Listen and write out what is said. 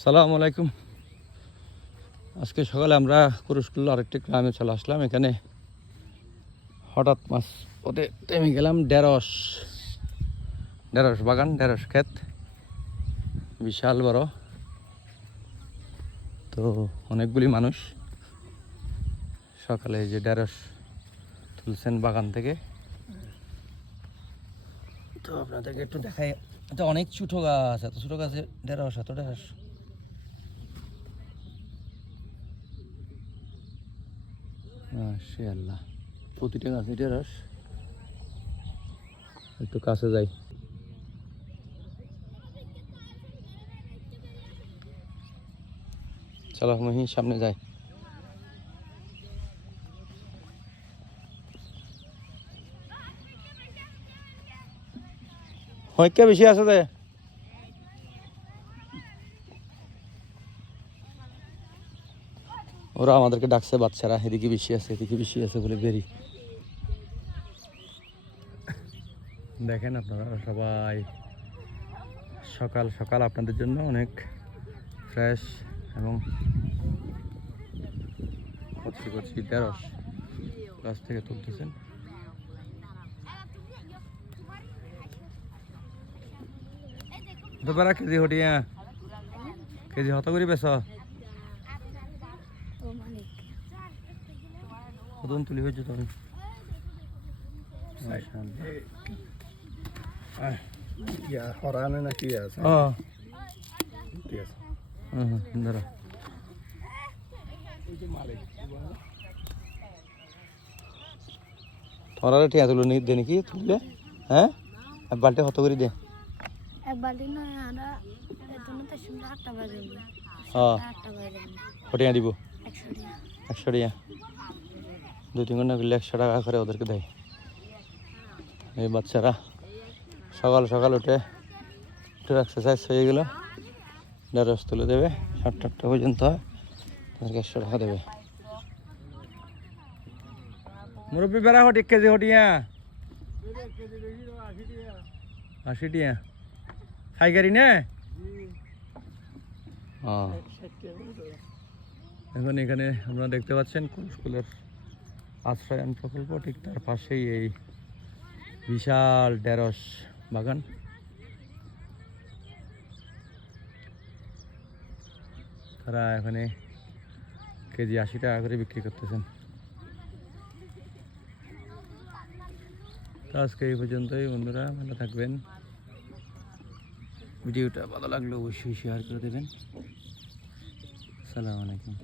সালামু আলাইকুম। আজকে সকালে আমরা কুরুশকুল আরেকটি গ্রামে চলে আসলাম। এখানে হঠাৎ মাছ পথে থেমে গেলাম। ঢেঁড়স বাগান, ঢেঁড়স ক্ষেত বিশাল বড়। তো অনেকগুলি মানুষ সকালে যে ঢেঁড়স তুলছেন বাগান থেকে। তো আপনাদেরকে একটু দেখাই। এটা অনেক ছোটো গাছ, এত ছোটো গাছে ঢেঁড়স, এত ঢেঁড়স। মাশাআল্লাহ, প্রতিটা গাছে ঢেঁড়স। একটু কাছে যাই। চলো মহি সামনে যাই। হইকে বেশি আছে দে। ওরা আমাদেরকে ডাকছে, বাচ্চারা এদিকে বেশি আছে, এদিকে বেশি আছে বলে বেরি। দেখেন আপনারা সবাই সকাল সকাল আপনাদের জন্য অনেক ফ্রেশ এবং কচি কচি ঢেঁড়স গাছ থেকে তুলতেছেন। দুবারা কেজি হটিয়া কেজি হত করে বেছ কতক্ষণ তুলি হয়েছে তুমি? হরানে নাকি আছে? ধরো তোমার ঠিয়া তুলো দে নাকি তুললে? হ্যাঁ, এক বালতি হত করে দে। এক বালতি নয়, আমরা এতনে তো শুনলে 8টা বাজে। হ্যাঁ, 8টা বাজে। হটিয়া দিব 100 টাকা। 100 টাকা। 2-3 ঘন্টা করলে 100 টাকা করে ওদেরকে দেয়। এই বাচ্চারা সকাল সকাল উঠে একটু এক্সারসাইজ হয়ে গেল, ঢেঁড়স তুলে দেবে। 7টা পর্যন্ত হয়, তাদেরকে 100 টাকা দেবে। মুরব্বী বেড়া হট 1 কেজি হটিয়া 80 টাকা পাইকারি নে। এখন এখানে আপনারা দেখতে পাচ্ছেন কুরুশকুলের আশ্রয়ন প্রকল্প, ঠিক তার পাশেই এই বিশাল ঢেঁড়স বাগান। তারা এখানে কেজি 80 টাকা করে বিক্রি করতেছেন। তো আজকে এই পর্যন্তই বন্ধুরা, ভালো থাকবেন। ভিডিওটা ভালো লাগলে অবশ্যই শেয়ার করে দেবেন। আসসালামু আলাইকুম।